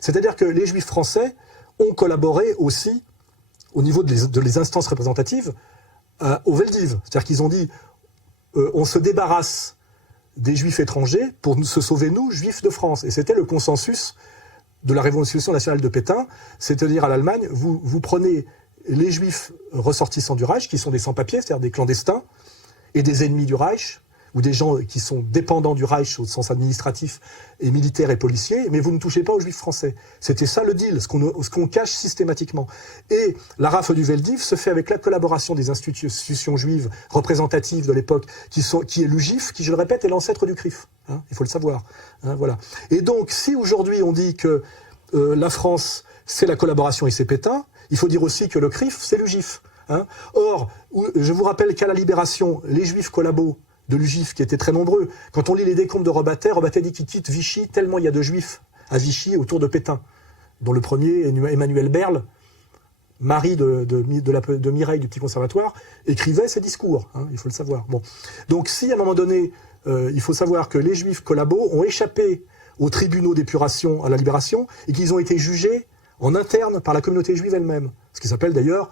C'est-à-dire que les Juifs français ont collaboré aussi, au niveau des instances représentatives, au Veldiv. C'est-à-dire qu'ils ont dit on se débarrasse des Juifs étrangers pour se sauver, nous, Juifs de France. Et c'était le consensus de la Révolution nationale de Pétain, c'est-à-dire à l'Allemagne, vous prenez les Juifs ressortissants du Reich, qui sont des sans-papiers, c'est-à-dire des clandestins, et des ennemis du Reich, ou des gens qui sont dépendants du Reich au sens administratif et militaire et policier, mais vous ne touchez pas aux Juifs français. C'était ça le deal, ce qu'on cache systématiquement. Et la rafle du Veldiv se fait avec la collaboration des institutions juives représentatives de l'époque, qui est l'UJIF, qui, je le répète, est l'ancêtre du CRIF. Hein, il faut le savoir. Hein, voilà. Et donc, si aujourd'hui on dit que la France, c'est la collaboration et c'est Pétain, il faut dire aussi que le CRIF, c'est l'UJIF. Hein. Or, je vous rappelle qu'à la Libération, les Juifs collabos de l'UJIF, qui étaient très nombreux, quand on lit les décomptes de Robatet dit qu'il quitte Vichy tellement il y a de Juifs à Vichy autour de Pétain, dont le premier, Emmanuel Berle, mari de Mireille du Petit Conservatoire, écrivait ses discours, hein, il faut le savoir. Bon. Donc si à un moment donné, il faut savoir que les Juifs collabos ont échappé aux tribunaux d'épuration à la Libération et qu'ils ont été jugés en interne par la communauté juive elle-même, ce qui s'appelle d'ailleurs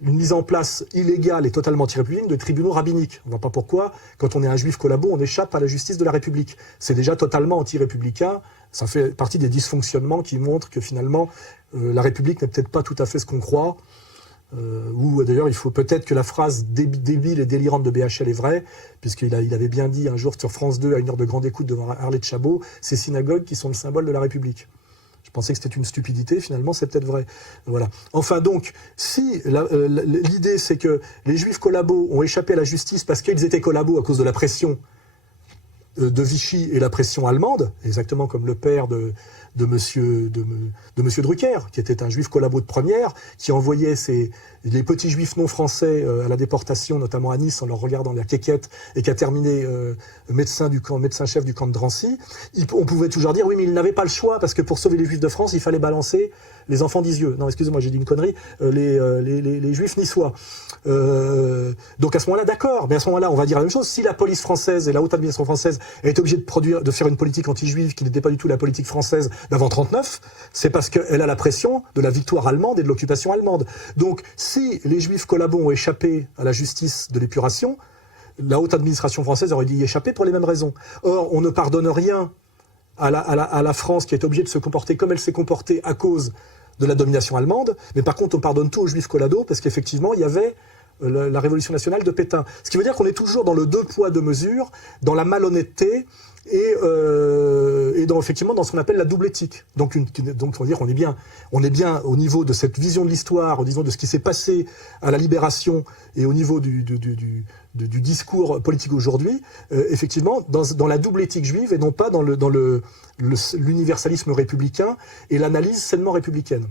une mise en place illégale et totalement anti-républicaine de tribunaux rabbiniques. On ne voit pas pourquoi, quand on est un juif collabo, on échappe à la justice de la République. C'est déjà totalement anti-républicain, ça fait partie des dysfonctionnements qui montrent que finalement, la République n'est peut-être pas tout à fait ce qu'on croit, ou d'ailleurs il faut peut-être que la phrase débile et délirante de BHL est vraie, puisqu'il avait bien dit un jour sur France 2, à une heure de grande écoute devant Arlette Chabot, ces synagogues qui sont le symbole de la République. Je pensais que c'était une stupidité, finalement c'est peut-être vrai. Voilà. Enfin donc, si l'idée c'est que les Juifs collabos ont échappé à la justice parce qu'ils étaient collabos à cause de la pression de Vichy et la pression allemande, exactement comme le père de monsieur Drucker, qui était un juif collabo de première, qui envoyait les petits juifs non français à la déportation, notamment à Nice, en leur regardant la quéquette, et qui a terminé médecin-chef du camp de Drancy. On pouvait toujours dire, oui, mais il n'avait pas le choix, parce que pour sauver les Juifs de France, il fallait balancer les enfants d'Isieux. Non, excusez-moi, j'ai dit une connerie, les Juifs niçois. Donc à ce moment-là, d'accord, mais à ce moment-là, on va dire la même chose. Si la police française et la haute administration française est obligée de faire une politique anti-juive qui n'était pas du tout la politique française d'avant 1939, c'est parce qu'elle a la pression de la victoire allemande et de l'occupation allemande. Donc si les Juifs collabos ont échappé à la justice de l'épuration, la haute administration française aurait dû y échapper pour les mêmes raisons. Or, on ne pardonne rien à la France qui est obligée de se comporter comme elle s'est comportée à cause de la domination allemande, mais par contre on pardonne tout aux Juifs collabos parce qu'effectivement il y avait la Révolution nationale de Pétain. Ce qui veut dire qu'on est toujours dans le deux poids deux mesures, dans la malhonnêteté et effectivement dans ce qu'on appelle la double éthique. Donc on veut dire qu'on est bien au niveau de cette vision de l'histoire, au niveau de ce qui s'est passé à la Libération et au niveau du discours politique aujourd'hui, effectivement dans la double éthique juive et non pas dans l'universalisme républicain et l'analyse sainement républicaine.